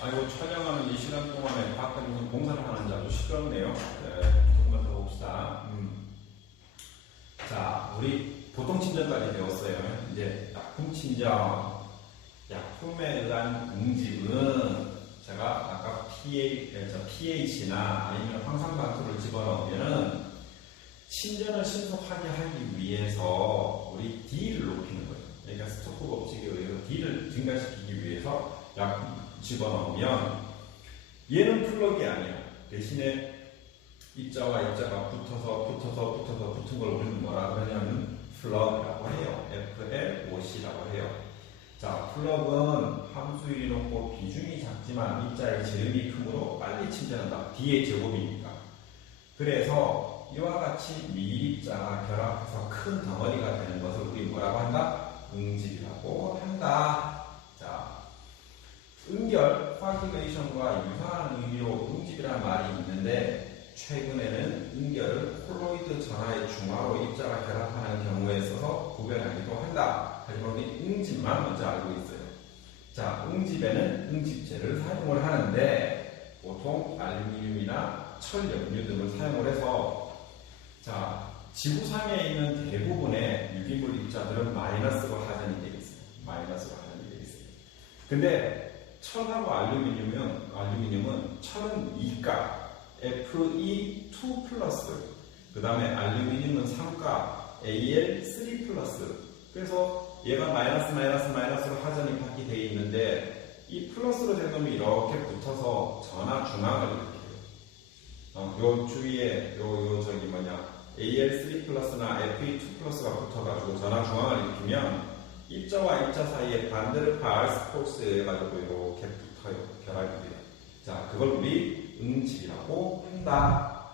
아이고, 촬영하는 이 시간 동안에 밖에 무슨 공사를 하는지 아주 시끄럽네요. 네, 조금만 더 봅시다. 자, 우리 보통 친전까지 배웠어요. 이제 약품 친전, 약품에 의한 응집은 제가 아까 pH나 아니면 황산방토를 집어넣으면은 친전을 신속하게 하기 위해서 우리 D를 높이는 거예요. 그러니까 스토크 법칙에 의해서 D를 증가시키기 위해서 약품 집어넣으면 얘는 플럭이 아니야. 대신에 입자와 입자가 붙은 걸 우리는 뭐라 그러냐면 플럭이라고 해요. FLOC라고 해요. 자, 플럭은 함수율이 높고 비중이 작지만 입자의 제곱이 크므로 빨리 침전한다. D의 제곱이니까. 그래서 이와 같이 미입자가 결합해서 큰 덩어리가 되는 것을 우리 뭐라고 한다? 응집이라고 한다. 자, 응결, coagulation과 유사한 의미로 응집이라는 말이 있는데 최근에는 응결을 콜로이드 전하의 중화로 입자가 결합하는 경우에 써서 구별하기도 한다. 하지만 우리 응집만 먼저 알고 있어요. 자, 응집에는 응집제를 사용을 하는데 보통 알루미늄이나 철, 염류 등을 사용을 해서 자, 지구상에 있는 대부분의 유기물 입자들은 마이너스로 하전이 되어 있어요. 마이너스로 하전이 되어 있어요. 근데 철하고 알루미늄은 철은 2가 Fe2 플러스, 그 다음에 알루미늄은 3가 Al3 플러스. 그래서 얘가 마이너스로 하전이 받게 되어 있는데 이 플러스로 된 놈이 이렇게 붙어서 전하 중앙을 일으켜요. 요 주위에 Al3 플러스나 Fe2 플러스가 붙어가지고 전하 중앙을 일으키면 입자와 입자 사이에 반드르팔 스포츠에 가지고 이렇게 붙어요. 결합이 돼요. 자, 그걸 우리 응집이라고 한다.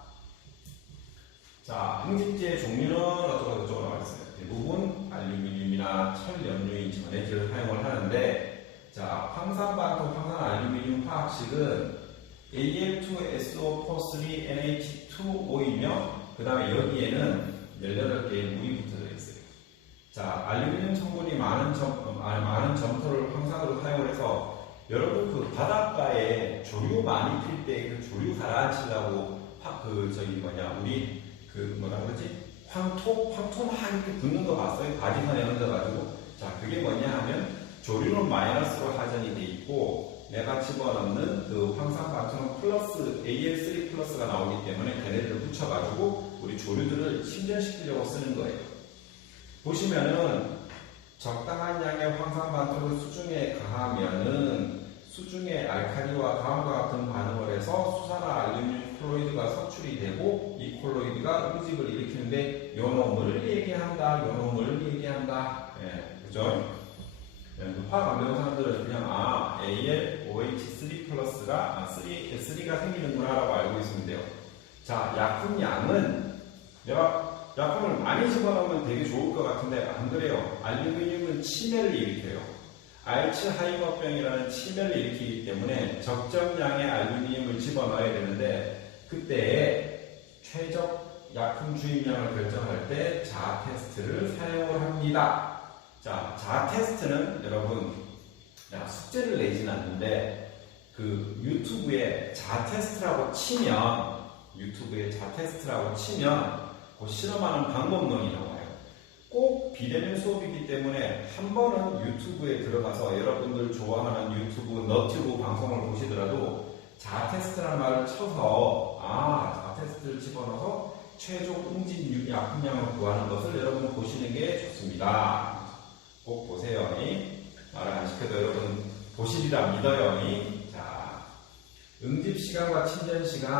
자, 응집제의 종류는 어쩌고 나와 있어요. 대부분 알루미늄이나 철, 염류인 전해질을 사용을 하는데, 자, 황산방토, 황산알루미늄 화학식은 Al2SO43NH2O이며, 그 다음에 여기에는 18개의 물이 붙어져 있어요. 자, 알루미늄 성분이 많은 점토를 황산으로 사용을 해서 여러분 그 바닷가에 조류 많이 필 때 그 조류 가라앉히려고 우리 황토 막 이렇게 붙는 거 봤어요? 바지선에 얹어가지고. 자, 그게 뭐냐 하면 조류는 마이너스로 하전이 돼 있고 내가 집어넣는 그 황산방토는 플러스 Al3 플러스가 나오기 때문에 걔네들을 붙여가지고 우리 조류들을 침전시키려고 쓰는 거예요. 보시면은 적당한 양의 황산방토를 수중에 가하면은 수중의 알칼리와 다음과 같은 반응을 해서 수산화 알루미늄 콜로이드가 석출이 되고 이 콜로이드가 응집을 일으키는데 요 놈을 얘기한다. 예, 그죠? 화학 안 배운 사람들은 그냥 AlOH3 플러스가 3가 생기는구나 라고 알고 있으면 돼요. 자, 약품 양은 약품을 많이 집어넣으면 되게 좋을 것 같은데 안 그래요. 알루미늄은 치매를 일으켜요. 알츠하이머병이라는 치매를 일으키기 때문에 적정량의 알루미늄을 집어넣어야 되는데 그때 최적 약품 주입량을 결정할 때 자아 테스트를 사용을 합니다. 자, 자아 테스트는 여러분 내가 숙제를 내진 않는데 그 유튜브에 자아 테스트라고 치면 그 실험하는 방법론이 나와요. 꼭 비대면 수업이기 때문에 한 번은 유튜브에 들어가서 여러분들 좋아하는 유튜브, 너튜브 방송을 보시더라도 자아 테스트라는 말을 쳐서 자아 테스트를 집어넣어서 최종 응집 약품량을 구하는 것을 여러분 보시는 게 좋습니다. 꼭 보세요. 말을 안 시켜도 여러분 보시리라 믿어요. 자, 응집 시간과 친전 시간.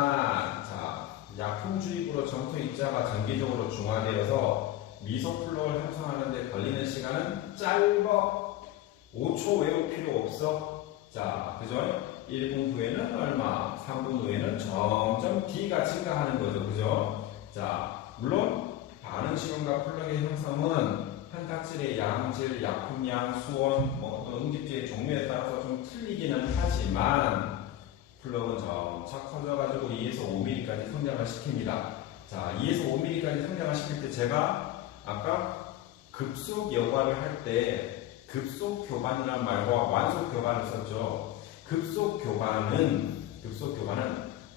자, 약품 주입으로 점토 입자가 전기적으로 중화되어서 미소플럭을 형성하는 데 걸리는 시간은 짧아. 5초 외울 필요 없어. 자, 그죠? 1분 후에는 얼마, 3분 후에는 점점 D가 증가하는 거죠. 그죠? 자, 물론 반응 시간과 플럭의 형성은 한 탁질의 양질, 약품량, 수온, 응집제의 종류에 따라서 좀 틀리기는 하지만 플럭은 점차 커져가지고 2에서 5mm까지 성장을 시킵니다. 자, 2에서 5mm까지 성장을 시킬 때 제가 아까 급속 여과를 할 때 급속 교반이라는 말과 완속 교반을 썼죠. 급속 교반은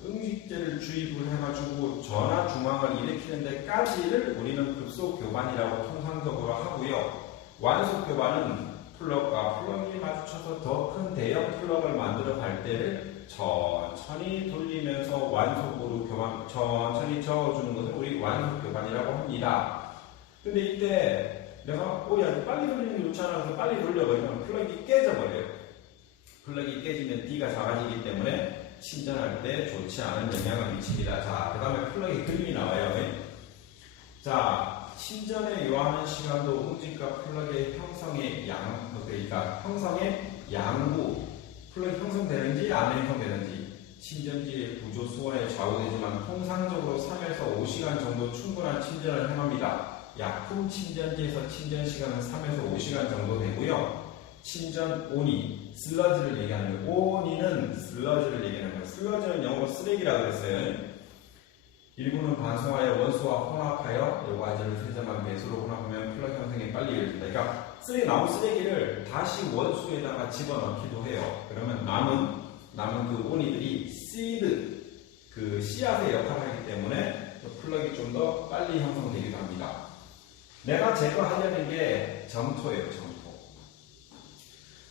응집제를 주입을 해가지고 전화 중앙을 일으키는 데까지를 우리는 급속 교반이라고 통상적으로 하고요. 완속 교반은 플러그이 마주쳐서 더 큰 대형 플러그를 만들어 갈 때를 천천히 돌리면서 완속으로 천천히 저어주는 것을 우리 완속 교반이라고 합니다. 근데 이때 내가 야 빨리 돌리는 게 좋잖아. 그래서 빨리 돌려버리면 플러그가 깨져버려요. 플러그가 깨지면 D가 작아지기 때문에 신전할 때 좋지 않은 영향을 미칩니다. 자, 그 다음에 플러그의 그림이 나와요. 자, 신전에 요하는 시간도 응집과 플러그의 형성의 그러니까 형성의 양부, 플러그 형성되는지 안 형성되는지 신전지의 구조 수원에 좌우되지만 통상적으로 3에서 5시간 정도 충분한 친전을 행합니다. 약품 친전지에서 친전 시간은 3에서 5시간 정도 되고요. 친전 오니, 슬러지를 얘기하는 거예요. 오니는 슬러지를 얘기하는 거예요. 슬러지는 영어로 쓰레기라고 했어요. 일부는 반송하여 원수와 혼합하여 여과지를 세점한 배수로 혼합하면 플러그 형성이 빨리 이루어진다. 그러니까 나무 쓰레기를 다시 원수에다가 집어넣기도 해요. 그러면 남은 그 오니들이 씨드, 그 씨앗의 역할을 하기 때문에 플러그가 좀 더 빨리 형성되기도 합니다. 내가 제거하려는 게 점토예요.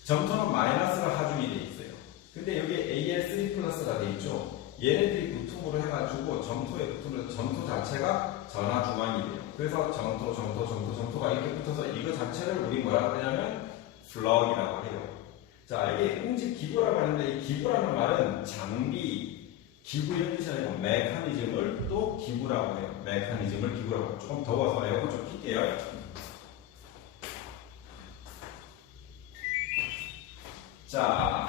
점토는 마이너스가 하중이 돼 있어요. 근데 여기 AL3 플러스가 돼 있죠. 얘네들이 붙음으로 해가지고 점토에 붙으면서 점토 자체가 전화 중앙이 돼요. 그래서 점토가 이렇게 붙어서 이거 자체를 우리 뭐라고 하냐면 플러그라고 해요. 자, 이게 응집 기구라고 하는데 이 기구라는 말은 장비, 기구 이런 뜻이 아니고 메커니즘을 또 기구라고 해요. 메커니즘을 기구라고. 조금 더워서 에어컨 좀 킬게요. 자,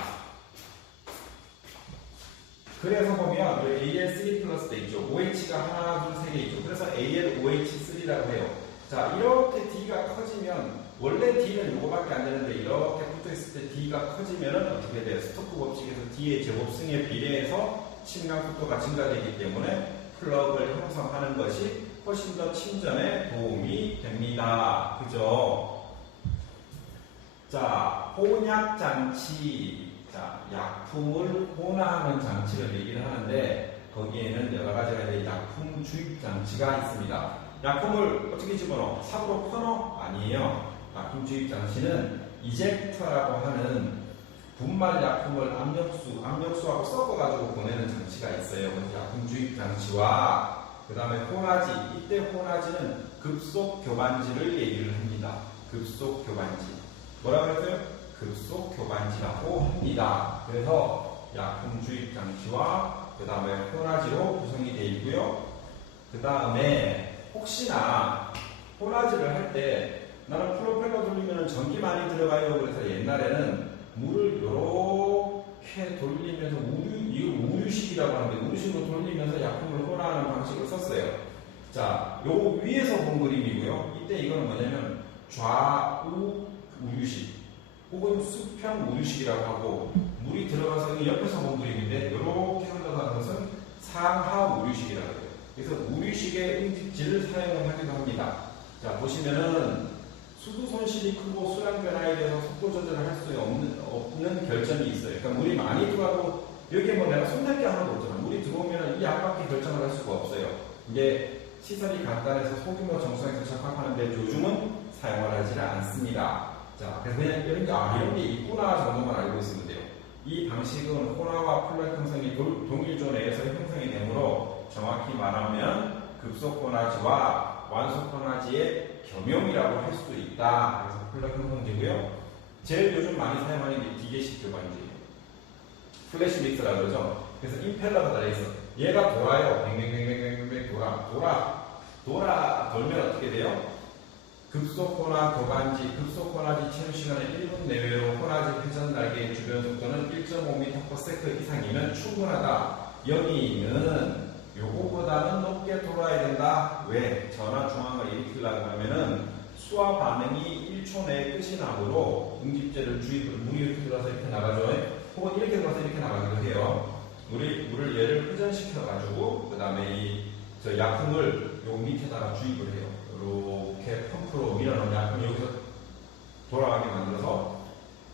그래서 보면 AL3 플러스 돼 있죠. OH가 하나, 둘, 세 개 있죠. 그래서 ALOH3라고 해요. 자, 이렇게 D가 커지면 원래 D는 요거밖에 안 되는데 이렇게 붙어 있을 때 D가 커지면은 어떻게 돼요? 스토크 법칙에서 D의 제곱승에 비례해서 침강 속도가 증가되기 때문에 플러그를 형성하는 것이 훨씬 더 침전에 도움이 됩니다. 그죠? 자, 혼약 장치. 자, 약품을 혼화하는 장치를 얘기를 하는데 거기에는 여러 가지가 있는데 약품 주입 장치가 있습니다. 약품을 어떻게 집어넣어? 삽으로 퍼넣어? 아니에요. 약품 주입 장치는 이젝터라고 하는 분말 약품을 압력수하고 섞어가지고 보내는 장치가 있어요. 그래서 약품 주입 장치와 그 다음에 혼화지. 이때 혼화지는 급속 교반지를 얘기를 합니다. 급속 교반지. 뭐라고 했어요? 급속 교반지라고 합니다. 그래서 약품 주입 장치와 그 다음에 혼화지로 구성이 되어 있고요. 그 다음에 혹시나 혼화지를 할 때 나는 프로펠러 돌리면 전기 많이 들어가요. 그래서 옛날에는 물을 이렇게 돌리면서 이걸 우류식이라고 하는데 우류식으로 돌리면서 약품을 혼화하는 방식을 썼어요. 자, 요 위에서 본 그림이고요. 이때 이거는 뭐냐면 좌우 우류식 혹은 수평 우류식이라고 하고 물이 들어가서 옆에서 본 그림인데 이렇게 흘러가는 것은 상하 우류식이라고 해요. 그래서 우류식의 응집지를 사용을 하기도 합니다. 자, 보시면은 수도 손실이 크고 수량 변화에 대해서 속도 조절을 할 수 없는 결점이 있어요. 그러니까 물이 많이 들어가고 여기에 뭐 내가 손댈 게 하나도 없잖아. 물이 들어오면 이 앞밖에 결정을 할 수가 없어요. 이게 시설이 간단해서 소규모 정수에서 적합하는데 요즘은 사용을 하지 않습니다. 자, 그래서 그냥 이런 게 있구나 정도만 알고 있으면 돼요. 이 방식은 혼화와 플러그 형성이 동일 존에서 형성이 되므로 정확히 말하면 급속 혼화지와 완속 혼화지의 겸용이라고 할 수도 있다. 그래서 플러그 형성지고요. 제일 요즘 많이 사용하는 게 기계식 교반지예요. 플래시 믹서라고 그러죠. 그래서 임펠러가 달려있어. 얘가 돌아요. 뱅뱅뱅뱅뱅뱅 돌면 어떻게 돼요? 급속 혼화 교반지, 급속 혼화지 체류 시간의 1분 내외로 혼화지 회전 날개의 주변 속도는 1.5m/s 이상이면 충분하다. 여기는 요거보다는 높게 돌아야 된다. 왜? 전화 중앙을 일으키려고 하면은 수화 반응이 1초 내에 끝이 나므로 응집제를 주입을 물이 이렇게 들어서 이렇게 나가죠. 혹은 이렇게 들어서 이렇게 나가기도 해요. 물을 얘를 회전시켜가지고 그 다음에 저 약품을 요 밑에다가 주입을 해요. 이렇게 펌프로 밀어넣은 약품이 여기서 돌아가게 만들어서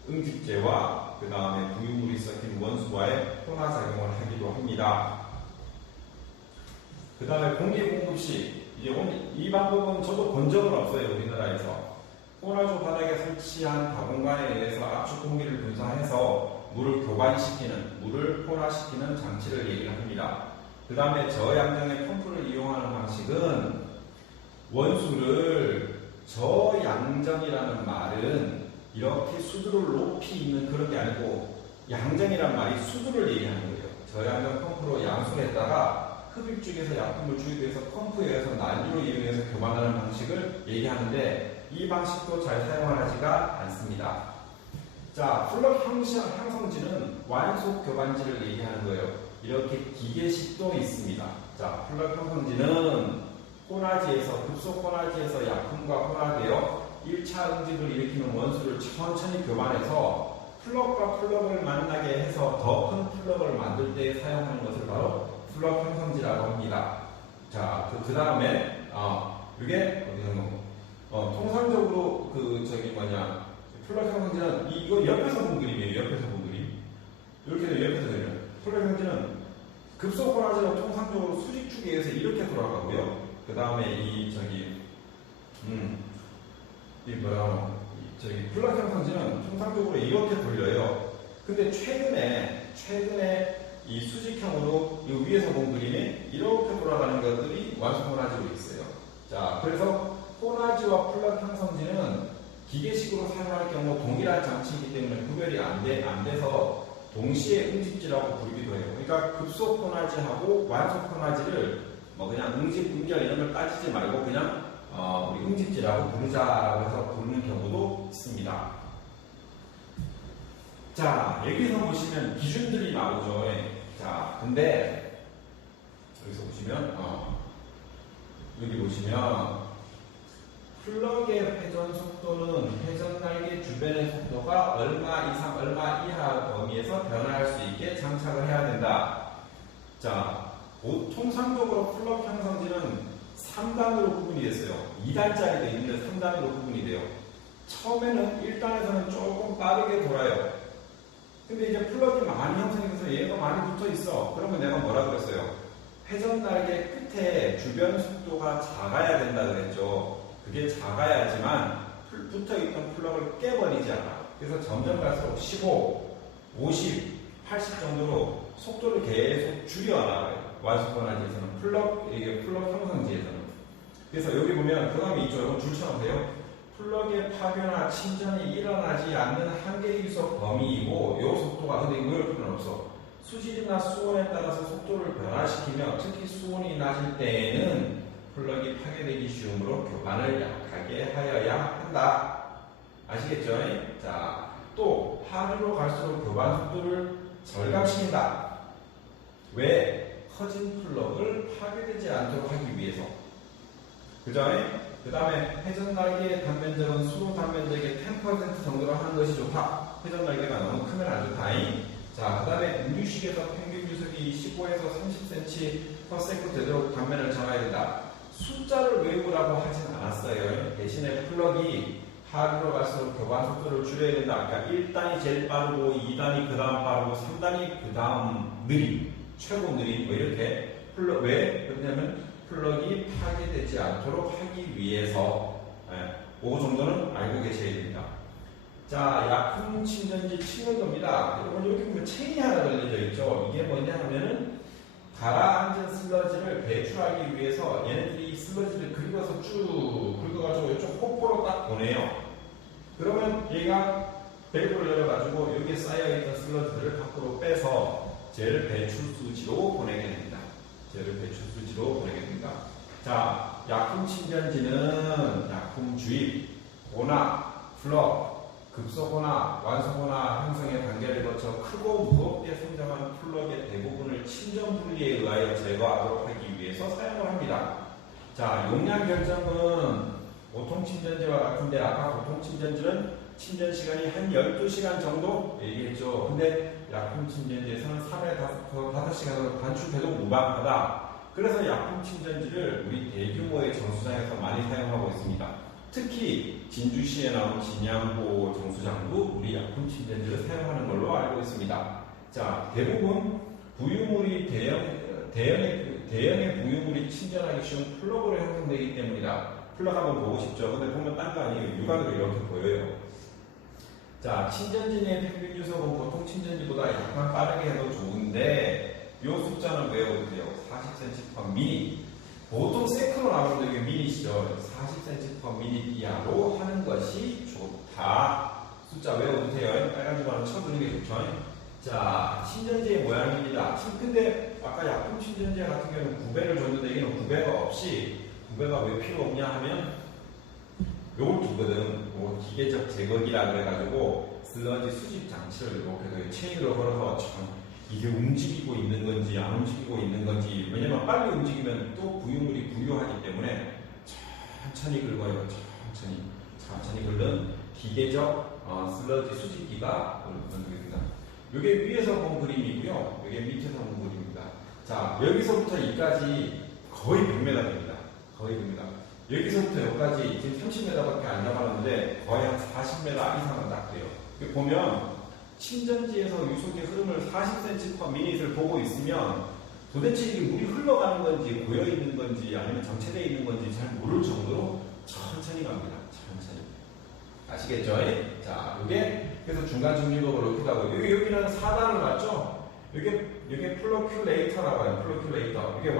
응집제와 그 다음에 부유물이 섞인 원수와의 혼화 작용을 하기도 합니다. 그 다음에 공기 공급 시 이 방법은 저도 본 적은 없어요. 우리나라에서 혼화조 바닥에 설치한 가공관에 의해서 압축 공기를 분사해서 물을 교반시키는, 물을 혼화시키는 장치를 얘기를 합니다. 그 다음에 저양정의 펌프를 이용하는 방식은 원수를 저양정이라는 말은 이렇게 수두를 높이 있는 그런 게 아니고 양정이란 말이 수두를 얘기하는 거예요. 저양정 펌프로 양수했다가 흡입 쪽에서 약품을 주기 위해서 펌프에 의해서 난류를 이용해서 교반하는 방식을 얘기하는데 이 방식도 잘 사용하지가 않습니다. 자, 플럭 향성지는 완속 교반지를 얘기하는 거예요. 이렇게 기계식도 있습니다. 자, 플럭 향성지는 혼화지에서 급속 혼화지에서 약품과 혼화되어 1차 응집을 일으키는 원수를 천천히 교반해서 플럭과 플럭을 만나게 해서 더 큰 플럭을 만들 때 사용하는 것을 바로 플럭 형성지라고 합니다. 자, 그 다음에 이게 통상적으로 플럭 형성지는 이거 옆에서 본 그림이에요. 옆에서 본 그림. 이렇게 옆에서 그리면 플럭 형성지는 급속 혼화지로 통상적으로 수직축에 의해서 이렇게 돌아가고요. 그 다음에 플럭 형성지는 통상적으로 이렇게 돌려요. 근데 최근에 이 수직형으로 이 위에서 본 그림에 이렇게 돌아가는 것들이 완성 혼화지로 있어요. 자, 그래서 혼화지와 플럭 형성지는 기계식으로 사용할 경우 동일한 장치이기 때문에 구별이 안 돼서 동시에 응집지라고 부르기도 해요. 그러니까 급속 혼화지하고 완속 혼화지를 그냥 응집, 응결 이런 걸 따지지 말고 그냥 우리 응집지라고 부르자라고 해서 부르는 경우도 있습니다. 자, 여기서 보시면 기준들이 나오죠. 자, 근데 여기서 보시면 여기 보시면 플럭의 회전 속도는 회전 날개 주변의 속도가 얼마 이상, 얼마 이하 범위에서 변화할 수 있게 장착을 해야 된다. 자, 통상적으로 플럭 형성지는 3단으로 구분이 됐어요. 2단짜리도 있는데 3단으로 구분이 돼요. 처음에는 1단에서는 조금 빠르게 돌아요. 근데 이제 플럭이 많이 형성이 돼서 얘가 많이 붙어 있어. 그러면 내가 뭐라 그랬어요? 회전 날개 끝에 주변 속도가 작아야 된다 그랬죠. 그게 작아야지만 붙어 있던 플럭을 깨버리지 않아. 그래서 점점 갈수록 15, 50, 80 정도로 속도를 계속 줄여나가요. 완속 혼화지에서는 플럭 형성지에서는. 그래서 여기 보면 그 다음에 이쪽으로 줄처럼 돼요. 플럭의 파괴나 침전이 일어나지 않는 한계유속 범위이고 이 속도가 근데 이럴 필요는 없어. 수질이나 수온에 따라서 속도를 변화시키며 특히 수온이 낮을 때에는 플럭이 파괴되기 쉬우므로 교반을 약하게 하여야 한다. 아시겠죠? 자, 또 하류로 갈수록 교반 속도를 절감시킨다. 왜? 커진 플럭을 파괴되지 않도록 하기 위해서. 그죠? 그 다음에 회전 날개의 단면적은 수로 단면적의 10% 정도로 하는 것이 좋다. 회전 날개가 너무 크면 안 좋다. 자, 그 다음에 우유식에서 평균 유속이 15에서 30cm/s 되도록 단면을 정해야 된다. 숫자를 외우라고 하진 않았어요. 대신에 플럭이 하류로 갈수록 교반 속도를 줄여야 된다. 그러니까 1단이 제일 빠르고 2단이 그 다음 빠르고 3단이 그 다음 느림, 최고 느림 이렇게 왜? 그러냐면 플럭이 파괴되지 않도록 하기 위해서 그 정도는 알고 계셔야 됩니다. 자, 약품 침전지 측면도입니다. 여러분 여기 보면 체인이 하나 걸려져 있죠. 이게 뭐냐 하면은 가라앉은 슬러지를 배출하기 위해서 얘네들이 슬러지를 긁어서 쭉 긁어가지고 이쪽 폭포로 딱 보내요. 그러면 얘가 밸브를 열어가지고 여기에 쌓여있던 슬러지들을 밖으로 빼서 젤 배출수지로 보내게 됩니다. 젤을 배출수지로 보내게 됩니다. 자, 약품 침전지는 약품 주입, 혼합, 플럭, 급속혼화, 완속혼화 형성의 단계를 거쳐 크고 무겁게 성장한 플럭의 대부분을 침전 분리에 의하여 제거하도록 하기 위해서 사용을 합니다. 자, 용량 결정은 보통 침전지와 같은데 아까 보통 침전지는 침전 시간이 한 12시간 정도 얘기했죠. 근데 약품 침전지에서는 3에서 5시간으로 단축해도 무방하다. 그래서 약품 침전지를 우리 대규모의 정수장에서 많이 사용하고 있습니다. 특히 진주시에 나온 진양호 정수장도 우리 약품 침전지를 사용하는 걸로 알고 있습니다. 자, 대부분 부유물이 대형의 부유물이 침전하기 쉬운 플러그로 형성되기 때문이다. 플러그 한번 보고 싶죠? 근데 보면 딴 거 아니에요. 육안으로 이렇게 보여요. 자, 침전진의 평균 유속은 보통 침전지보다 약간 빠르게 해도 좋은데 이 숫자는 외워두세요. 40cm/min. 보통 세크로 나오는데 이게 미니시죠. 40cm/min 이하로 하는 것이 좋다. 숫자 외워두세요. 빨간 줄만 쳐두는 게 좋죠. 자, 침전지의 모양입니다. 근데 아까 약품 침전지 같은 경우는 구배를 줬는데 이게는 구배가 없이, 구배가 왜 필요 없냐 하면 요걸 두거든. 요 기계적 제거기라 그래가지고 슬러지 수집 장치를 이렇게 체인으로 걸어서 이게 움직이고 있는 건지 안 움직이고 있는 건지, 왜냐면 빨리 움직이면 또 부유물이 부유하기 때문에 천천히 긁어요. 천천히 긁는 기계적 슬러지 수집기가 건드립니다. 이게 위에서 본 그림이고요. 이게 밑에서 본 그림입니다. 자, 여기서부터 여기까지 거의 100m 됩니다. 거의 100m. 여기서부터 여기까지 지금 30m밖에 안 잡았는데 거의 한 40m 이상은 딱 돼요. 보면 침전지에서 유속의 흐름을 40cm/min을 보고 있으면 도대체 이게 물이 흘러가는 건지 고여 있는 건지 아니면 정체되어 있는 건지 잘 모를 정도로 천천히 갑니다. 천천히. 아시겠죠? 자, 이게 그래서 중간 정리법을 높이다고 여기는 4단을 맞죠? 이게 플로큘레이터라고 해요. 플로큘레이터. 이게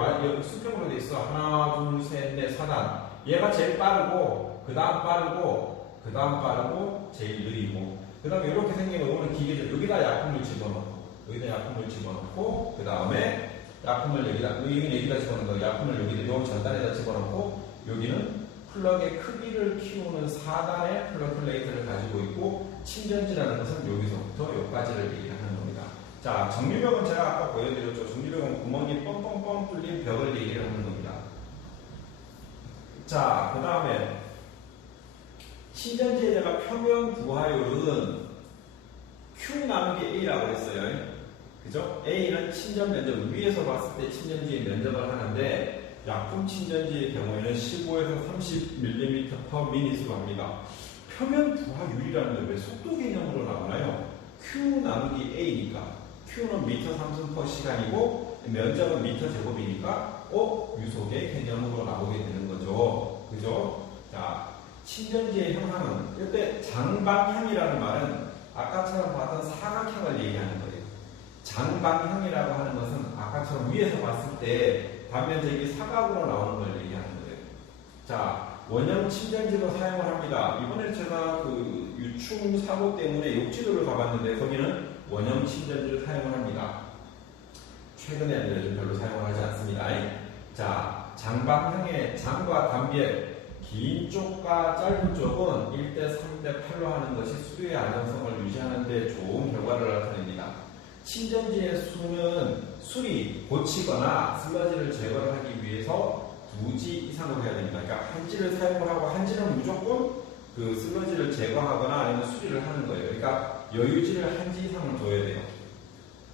수평으로 돼 있어. 하나, 둘, 셋, 넷, 4단. 얘가 제일 빠르고, 그 다음 빠르고, 제일 느리고. 그 다음에 이렇게 생기면 오늘 기계죠. 여기다 약품을 집어넣고, 그 다음에 약품을 여기다 집어넣고, 약품을 여기다, 요 전단에다 집어넣고, 여기는 플럭의 크기를 키우는 4단의 플러큘레이터를 가지고 있고, 침전지라는 것은 여기서부터 여기까지를 얘기하는 겁니다. 자, 정류벽은 제가 아까 보여드렸죠. 정류벽은 구멍이 뻥뻥뻥 뚫린 벽을 얘기를 하는 겁니다. 자, 그 다음에 침전지에다가 표면 부하율은 Q 나누기 A라고 했어요. 그죠? A는 침전 면적, 위에서 봤을 때 침전지의 면적을 하는데 약품 침전지의 경우에는 15에서 30mm/min으로 합니다. 표면 부하율이라는 게 왜 속도 개념으로 나오나요? Q 나누기 A니까 Q는 미터 삼순/시간이고 면적은 미터 제곱이니까 유속의 개념으로 나오게 되는 거죠. 그죠? 자, 침전지의 형상은 이때 장방향이라는 말은 아까처럼 봤던 사각형을 얘기하는 거예요. 장방형이라고 하는 것은 아까처럼 위에서 봤을 때 단면적이 사각으로 나오는 걸 얘기하는 거예요. 자, 원형 침전지로 사용을 합니다. 이번에 제가 그 유충 사고 때문에 욕지도를 가봤는데 거기는 원형 침전지를 사용을 합니다. 최근에 요즘 별로 사용을 하지 않습니다. 자, 장방형의 장과 단별, 긴 쪽과 짧은 쪽은 1대 3대 8로 하는 것이 수류의 안정성을 유지하는 데 좋은 결과를 나타냅니다. 침전지의 수는 술이 고치거나 슬러지를 제거를 하기 위해서 2지 이상으로 해야 됩니다. 그러니까 한 지를 사용을 하고 한 지는 무조건 그 슬러지를 제거하거나 아니면 수리를 하는 거예요. 그러니까 여유지를 한 지 이상을 둬야 돼요.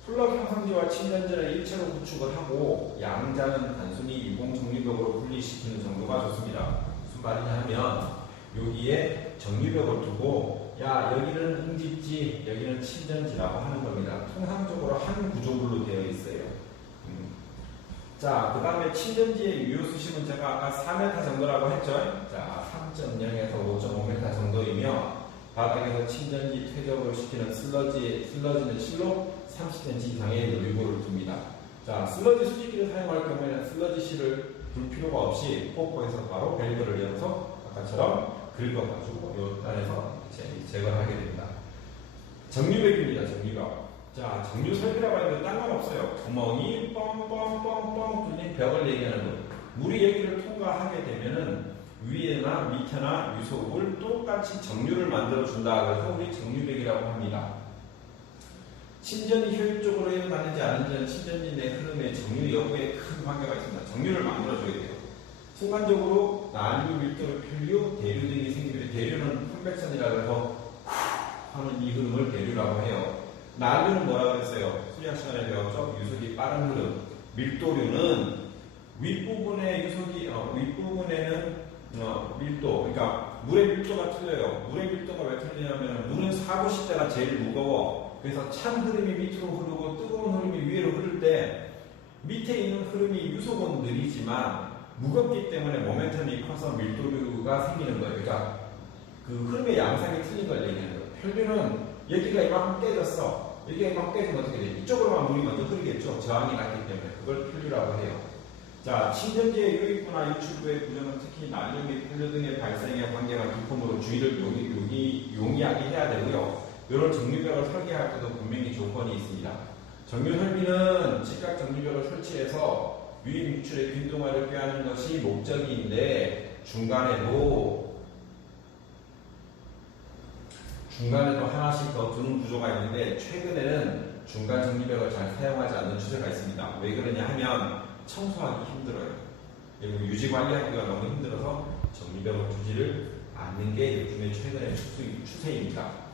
플럭 형성지와 침전지를 일체로 구축을 하고 양자는 단순히 유공 정류벽으로 분리시키는 정도가 좋습니다. 무슨 말이냐 하면 여기에 정류벽을 두고 여기는 응집지, 여기는 침전지라고 하는 겁니다. 통상적으로 한 구조물로 되어 있어요. 자, 그 다음에 침전지의 유효수심은 제가 아까 4m 정도라고 했죠. 자, 3.0에서 5.5m 정도이며 바닥에서 침전지 퇴적을 시키는 슬러지는 실로 30cm 이상의 여유고를 둡니다. 자, 슬러지 수집기를 사용할 경우에는 슬러지 실을 둘 필요가 없이 뽀뽀해서 바로 밸브를 열어서 아까처럼 긁어가지고 이 단에서 제거를 하게 됩니다. 정류벽입니다. 정류벽. 자, 정류 설비라고 하는데 딴 건 없어요. 구멍이 뻥뻥뻥뻥 뚫린 벽을 얘기하는 거예요. 물이 여기를 통과하게 되면은 위에나 밑에나 유속을 똑같이 정류를 만들어 준다. 그래서 우리 정류벽이라고 합니다. 침전이 효율적으로 이어가는지 아닌지는 침전지 내 흐름의 정류 여부에 큰 관계가 있습니다. 정류를 만들어줘야 돼요. 순간적으로 난류, 밀도류, 편류, 대류 등이 생기면 대류는 편백선이라고 해서 하는 이 흐름을 대류라고 해요. 난류는 뭐라고 했어요? 수리학 시간에 배웠죠? 유속이 빠른 흐름. 밀도류는 윗부분의 유속이 윗부분에는 밀도, 그러니까 물의 밀도가 틀려요. 물의 밀도가 왜 틀리냐면 물은 사고 시대가 제일 무거워. 그래서 찬 흐름이 밑으로 흐르고 뜨거운 흐름이 위로 흐를 때 밑에 있는 흐름이 유속은 느리지만 무겁기 때문에 모멘텀이 커서 밀도류가 생기는 거예요. 그러니까 그 흐름의 양상이 틀린 걸 얘기하는 거예요. 혈류는 여기가 이만큼 깨졌어. 여기가 이만큼 깨지면 어떻게 돼? 이쪽으로만 물이 먼저 흐르겠죠. 저항이 같기 때문에 그걸 혈류라고 해요. 자, 침전지의 유입구나 유출구의 구조는 특히 난류 및 혈류 등의 발생에 관계한 기품으로 주의를 용이하게 해야 되고요. 이런 정류벽을 설계할 때도 분명히 조건이 있습니다. 정류 설비는 직각 정류벽을 설치해서 유입 유출의 균등화를 꾀하는 것이 목적인데 중간에도 하나씩 더 두는 구조가 있는데 최근에는 중간 정류벽을 잘 사용하지 않는 추세가 있습니다. 왜 그러냐 하면 청소하기 힘들어요. 그리고 유지 관리하기가 너무 힘들어서 정류벽을 두지를 않는 게 요즘의 최근의 추세입니다.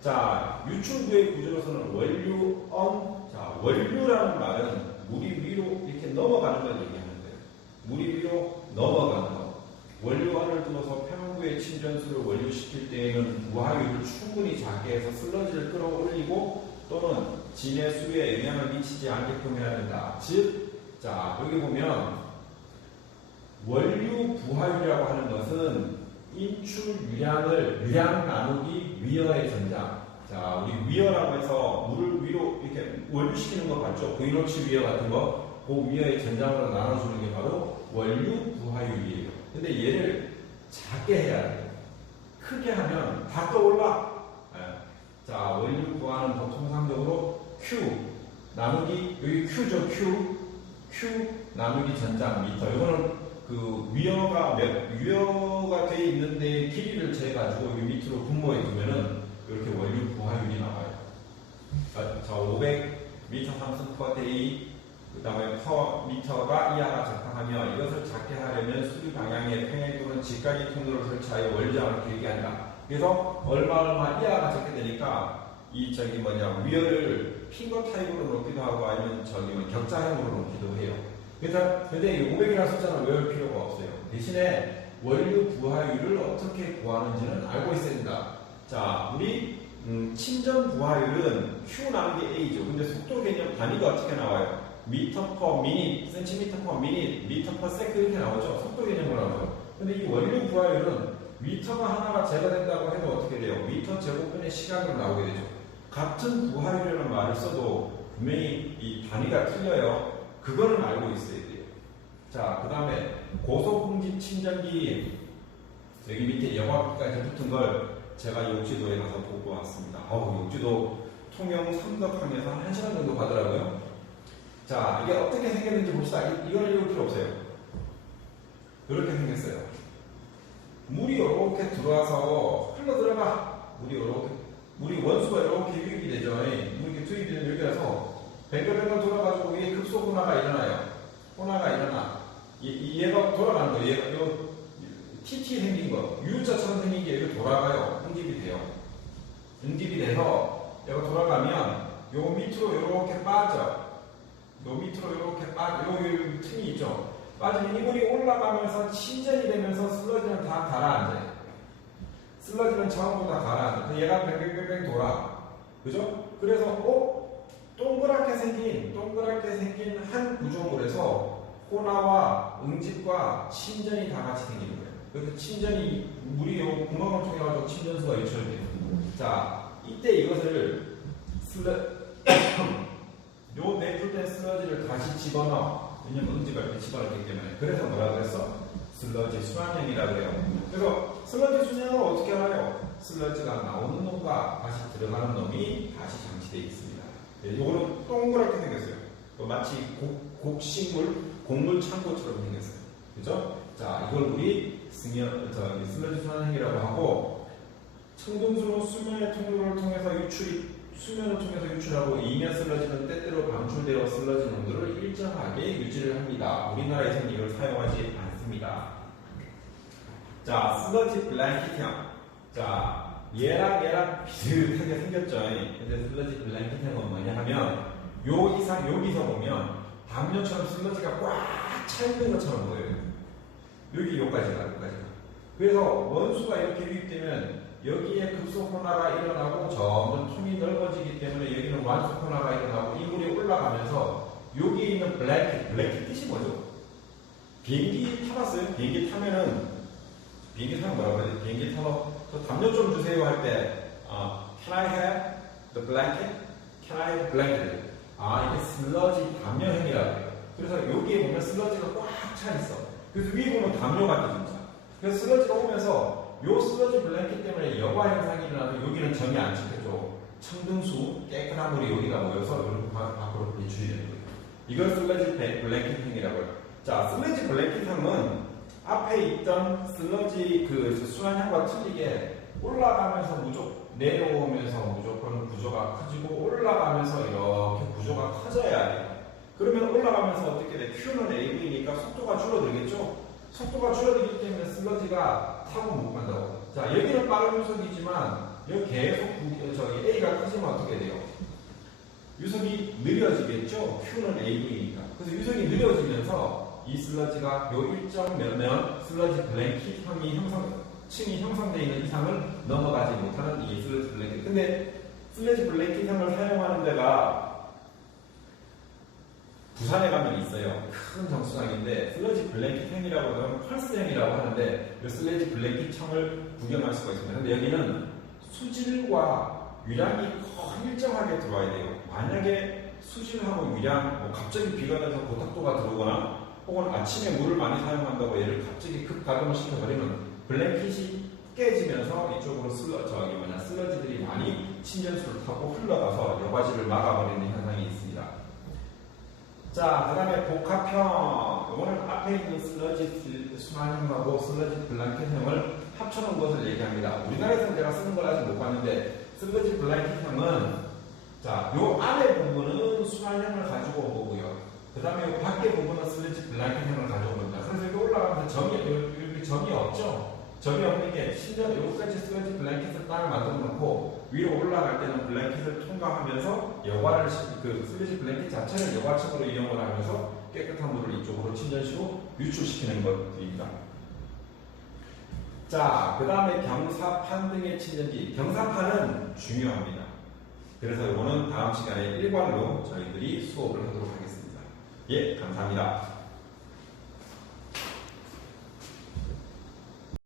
자, 유출구의 구조로서는 원류언. 자, 원류라는 말은 물이 위로 이렇게 넘어가는 걸 얘기하는 거예요. 물이 위로 넘어가는 거. 원류언을 두어서 평구의 침전수를 원류시킬 때에는 부하율을 충분히 작게 해서 슬러지를 끌어올리고 또는 진의 수에 영향을 미치지 않게끔 해야 된다. 즉, 자, 여기 보면 원류 부하율이라고 하는 것은 인출 유량 나누기 위어의 전장. 자, 우리 위어라고 해서 물을 위로 이렇게 원류시키는 거 봤죠? V노치 위어 같은 거. 그 위어의 전장으로 나눠주는 게 바로 원류 부하율이에요. 근데 얘를 작게 해야 돼요. 크게 하면 다 떠올라. 자, 원류 부하는 통상적으로 Q 나누기, 여기 Q죠, Q 나누기 전장 미터. 이거는 그 위어가 돼 있는데 길이를 재가지고 이 밑으로 분모해 두면은 이렇게 원류 부하율이 나와요. 자, 500m 상승 per day, 그 다음에 per 미터가 이하가 적당하며 이것을 작게 하려면 수리 방향의 평행 또는 직각의 통로를 설치하여 원량을 길게 한다. 그래서 얼마 이하가 적게 되니까 이 위어를 핑거 타입으로 놓기도 하고 아니면 격자형으로 놓기도 해요. 그래서 근데 이 500이라는 숫자는 외울 필요가 없어요. 대신에 원류 부하율을 어떻게 구하는지는 알고 있어야 된다. 자, 우리 침전 부하율은 Q 나누기 A죠. 근데 속도 개념 단위가 어떻게 나와요? 미터 퍼 미닛, 센티미터 퍼 미닛, 미터 퍼 세컨드 이렇게 나오죠. 속도 개념으로 나오죠. 근데 이 원류 부하율은 미터가 하나가 제거된다고 해도 어떻게 돼요? 미터 제곱분의 시간으로 나오게 되죠. 같은 부하율이라는 말을 써도 분명히 이 단위가 틀려요. 그거는 알고 있어야 돼요. 자, 그 다음에 고속응집 침전기 여기 밑에 여과기까지 붙은 걸 제가 욕지도에 가서 보고 왔습니다. 욕지도 통영 삼덕항에서 1시간 정도 가더라고요. 자, 이게 어떻게 생겼는지 봅시다. 이걸 읽을 필요 없어요. 이렇게 생겼어요. 물이 이렇게 들어와서 흘러 들어가. 물이 원수가 이렇게 유입이 되죠. 물이 이렇게 투입이 되면 여기 가서 뱅글뱅글 돌아가지고 위에 급속 혼화가 일어나요. 혼화가 일어나. 얘가 돌아가는 거예요. 얘가 요 TT 생긴 거, U자처럼 생긴 게 여기 돌아가요. 응집이 돼요. 응집이 돼서 얘가 돌아가면 요 밑으로 이렇게 빠져. 요 밑으로 이렇게 빠져. 요 틈이 있죠. 빠지면 이 물이 올라가면서 침전이 되면서 슬러지는 다 가라앉아요. 슬러지는 전부 다 가라앉아. 얘가 뱅뱅뱅뱅 돌아. 그죠? 그래서 동그랗게 생긴 한 구조물에서 혼화와 응집과 침전이 다 같이 생기는 거예요. 그래서 침전이 물이 요 구멍을 통해 가지고 침전수가 유출돼요. 자, 이때 이것을 요 내풀된 슬러지를 다시 집어넣어. 왜냐면 응집을 이렇게 집어넣기 때문에. 그래서 뭐라 그랬어? 슬러지 순환형이라고 해요. 그래서 슬러지 순환형을 어떻게 알아요? 슬러지가 나오는 놈과 다시 들어가는 놈이 다시 장치되어 있습니다. 이거는 동그랗게 생겼어요. 마치 곡물 창고처럼 생겼어요. 그죠? 자, 이걸 우리 슬러지 순환형이라고 하고, 청동수로 수면의 통로를 통해서 수면을 통해서 유출하고 이면 슬러지는 때때로 방출되어 슬러지 농도를 일정하게 유지를 합니다. 우리나라에서는 이걸 사용하지 않습니다. 자, 슬러지 블랭킷형. 자, 얘랑 비슷하게 생겼죠. 근데 슬러지 블랭킷형은 뭐냐 하면 여기서 보면 담요처럼 슬러지가 꽉 차 있는 것처럼 보여요. 여기까지가. 그래서 원수가 이렇게 유입되면 여기에 급속 혼화가 일어나고 점점 통이 넓어지기 때문에 여기는 완속 혼화가 일어나고 이 물이 올라가면서 여기에 있는 블랙 뜻이 뭐죠? 비행기 타봤어요? 비행기 타면은 비행기 타면 뭐라고 해야 돼? 비행기 타서 저 담요 좀 주세요 할 때 Can I have the blanket? Can I have the blanket? 이게 슬러지 담요형이라고 해요. 그래서 여기에 보면 슬러지가 꽉 차 있어. 그래서 위에 보면 담요 같아 진짜. 그래서 슬러지가 오면서 요 슬러지 블랭킷 때문에 여과 현상이 일어나서 여기는 점이 안 찍혔죠. 청등수 깨끗한 물이 여기다 모여서 이렇게 밖으로 배출이 되는 거예요. 이걸 슬러지 블랭킷형이라고 해요. 자, 슬러지 블랭킷형은 앞에 있던 슬러지 그 순환형과 틀리게 올라가면서 내려오면서 무조건 구조가 커지고 올라가면서 이렇게 구조가 커져야 돼요. 그러면 올라가면서 어떻게 돼? Q는 AV니까 속도가 줄어들겠죠? 속도가 줄어들기 때문에 슬러지가 타고 못 간다고. 자, 여기는 빠른 유속이지만 여기 계속 A가 커지면 어떻게 돼요? 유속이 느려지겠죠? Q는 AV니까. 그래서 유속이 느려지면서 이 슬러지가 요 일정 몇몇 슬러지 블랭킷형이 층이 형성되어 있는 이상을 넘어가지 못하는 이 슬러지 블랭킷. 근데 슬러지 블랭킷형을 사용하는 데가 부산에 가면 있어요. 큰 정수장인데 슬러지 블랭킷형이라고 하면 펄스형이라고 하는데 이 슬러지 블랭킷형을 구경할 수가 있습니다. 근데 여기는 수질과 유량이 거의 일정하게 들어와야 돼요. 만약에 수질하고 유량, 갑자기 비가 내서 고탁도가 들어오거나 혹은 아침에 물을 많이 사용한다고 얘를 갑자기 급가동을 시켜버리면 블랭킷이 깨지면서 이쪽으로 슬러지들이 많이 침전수를 타고 흘러가서 여과지를 막아버리는 현상이 있습니다. 자, 그 다음에 복합형. 이거는 앞에 있는 슬러지 순환형하고 슬러지 블랭킷형을 합쳐놓은 것을 얘기합니다. 우리나라에서 제가 쓰는 걸 아직 못 봤는데 슬러지 블랭킷형은 자, 요 아래 부분은 순환형을 가지고 온 거고요. 그 다음에 요 밖에 부분은 슬러지 블랭킷형을 가지고 온 겁니다. 그래서 여기 올라가면서 점이 없죠? 점이 없는 게 심지어 여기까지 슬러지 블랭킷을 딱 만들어 놓고 위로 올라갈 때는 블랭킷을 통과하면서 그 슬러지 블랭킷 자체를 여과층으로 이용을 하면서 깨끗한 물을 이쪽으로 침전시로 유출시키는 것입니다. 자, 그 다음에 경사판 등의 침전기. 경사판은 중요합니다. 그래서 이거는 다음 시간에 일괄로 저희들이 수업을 하도록 하겠습니다. 예, 감사합니다.